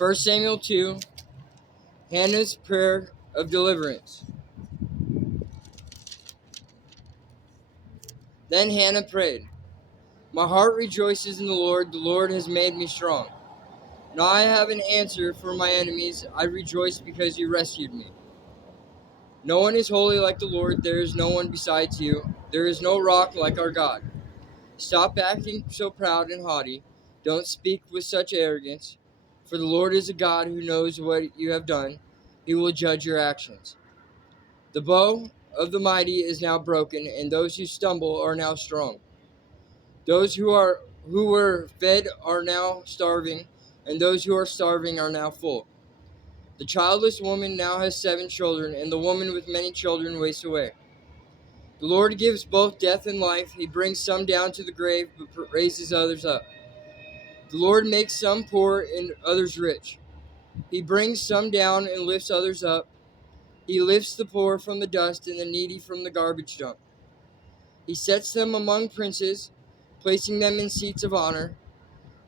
1 Samuel 2, Hannah's prayer of deliverance. Then Hannah prayed, "My heart rejoices in the Lord has made me strong. Now I have an answer for my enemies. I rejoice because you rescued me. No one is holy like the Lord. There is no one besides you. There is no rock like our God. Stop acting so proud and haughty. Don't speak with such arrogance. For the Lord is a God who knows what you have done. He will judge your actions. The bow of the mighty is now broken, and those who stumble are now strong. Those who were fed are now starving, and those who are starving are now full. The childless woman now has 7 children, and the woman with many children wastes away. The Lord gives both death and life. He brings some down to the grave, but raises others up. The Lord makes some poor and others rich. He brings some down and lifts others up. He lifts the poor from the dust and the needy from the garbage dump. He sets them among princes, placing them in seats of honor.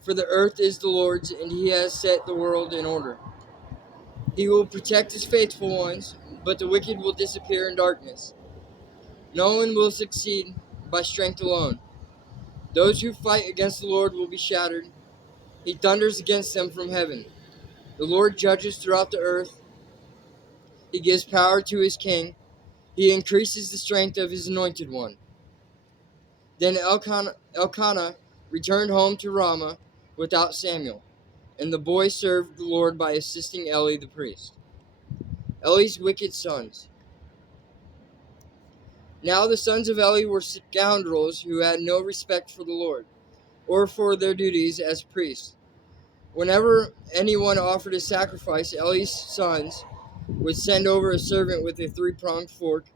For the earth is the Lord's, and he has set the world in order. He will protect his faithful ones, but the wicked will disappear in darkness. No one will succeed by strength alone. Those who fight against the Lord will be shattered. He thunders against them from heaven. The Lord judges throughout the earth. He gives power to his king. He increases the strength of his anointed one. Then Elkanah returned home to Ramah without Samuel, and the boy served the Lord by assisting Eli the priest. Eli's wicked sons. Now the sons of Eli were scoundrels who had no respect for the Lord, or for their duties as priests. Whenever anyone offered a sacrifice, Eli's sons would send over a servant with a 3-pronged fork.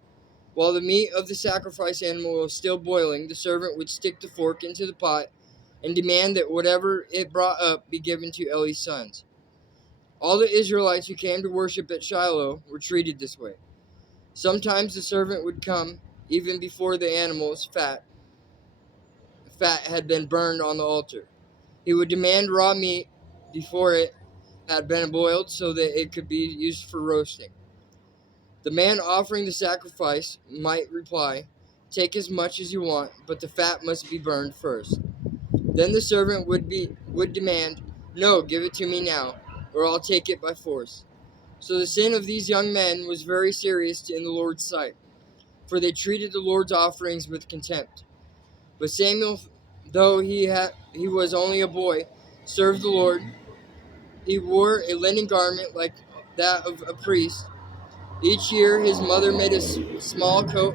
While the meat of the sacrifice animal was still boiling, the servant would stick the fork into the pot and demand that whatever it brought up be given to Eli's sons. All the Israelites who came to worship at Shiloh were treated this way. Sometimes the servant would come even before the animal's fat had been burned on the altar. He would demand raw meat before it had been boiled so that it could be used for roasting. The man offering the sacrifice might reply, "Take as much as you want, but the fat must be burned first." Then the servant would demand, "No, give it to me now, or I'll take it by force." So the sin of these young men was very serious in the Lord's sight, for they treated the Lord's offerings with contempt. But Samuel, though he was only a boy, served the Lord. He wore a linen garment like that of a priest. Each year his mother made a small coat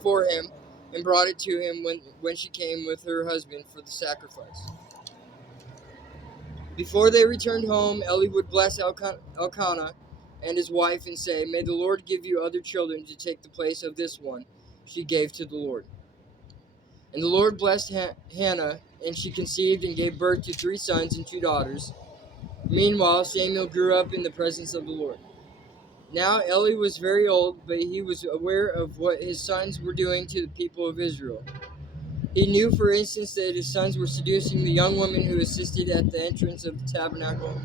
for him and brought it to him when she came with her husband for the sacrifice. Before they returned home, Eli would bless Elkanah and his wife and say, "May the Lord give you other children to take the place of this one she gave to the Lord." And the Lord blessed Hannah, and she conceived and gave birth to 3 sons and 2 daughters. Meanwhile, Samuel grew up in the presence of the Lord. Now Eli was very old, but he was aware of what his sons were doing to the people of Israel. He knew, for instance, that his sons were seducing the young woman who assisted at the entrance of the tabernacle.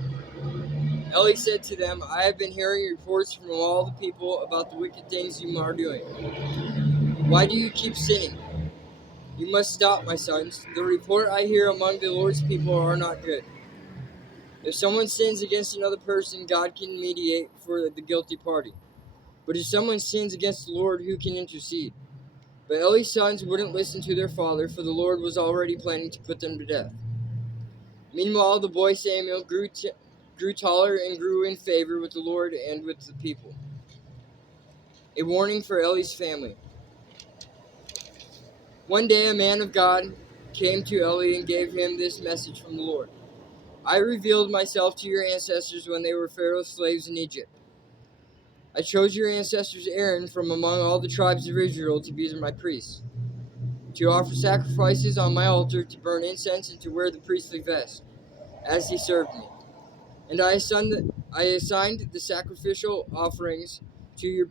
Eli said to them, "I have been hearing reports from all the people about the wicked things you are doing. Why do you keep sinning? You must stop, my sons. The report I hear among the Lord's people are not good. If someone sins against another person, God can mediate for the guilty party. But if someone sins against the Lord, who can intercede?" But Eli's sons wouldn't listen to their father, for the Lord was already planning to put them to death. Meanwhile, the boy Samuel grew taller and grew in favor with the Lord and with the people. A warning for Eli's family. One day a man of God came to Eli and gave him this message from the Lord. "I revealed myself to your ancestors when they were Pharaoh's slaves in Egypt. I chose your ancestors Aaron from among all the tribes of Israel to be my priests, to offer sacrifices on my altar, to burn incense, and to wear the priestly vest, as he served me. And I assigned the sacrificial offerings to you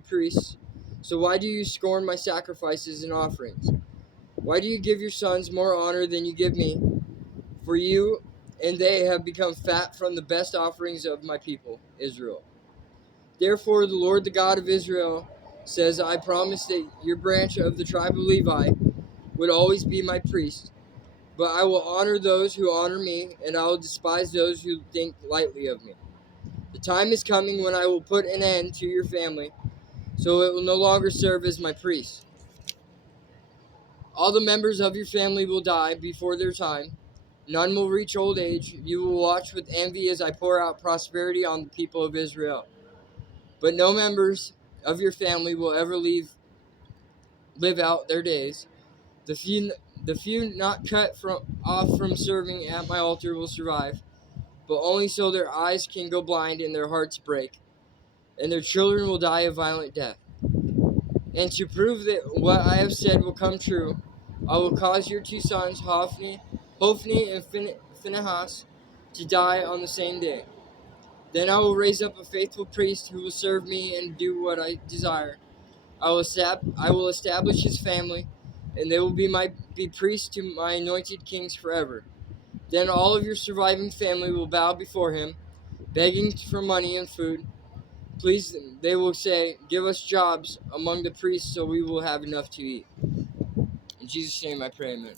priests. So why do you scorn my sacrifices and offerings? Why do you give your sons more honor than you give me? For you and they have become fat from the best offerings of my people, Israel. Therefore, the Lord, the God of Israel, says, I promised that your branch of the tribe of Levi would always be my priest. But I will honor those who honor me, and I will despise those who think lightly of me. The time is coming when I will put an end to your family, so it will no longer serve as my priest. All the members of your family will die before their time. None will reach old age. You will watch with envy as I pour out prosperity on the people of Israel. But no members of your family will ever live out their days. The few not cut off from serving at my altar will survive, but only so their eyes can go blind and their hearts break, and their children will die a violent death. And to prove that what I have said will come true, I will cause your two sons, Hophni and Phinehas, to die on the same day. Then I will raise up a faithful priest who will serve me and do what I desire. I will establish his family, and they will be priests to my anointed kings forever. Then all of your surviving family will bow before him, begging for money and food. Please, they will say, give us jobs among the priests so we will have enough to eat. In Jesus' name I pray, amen.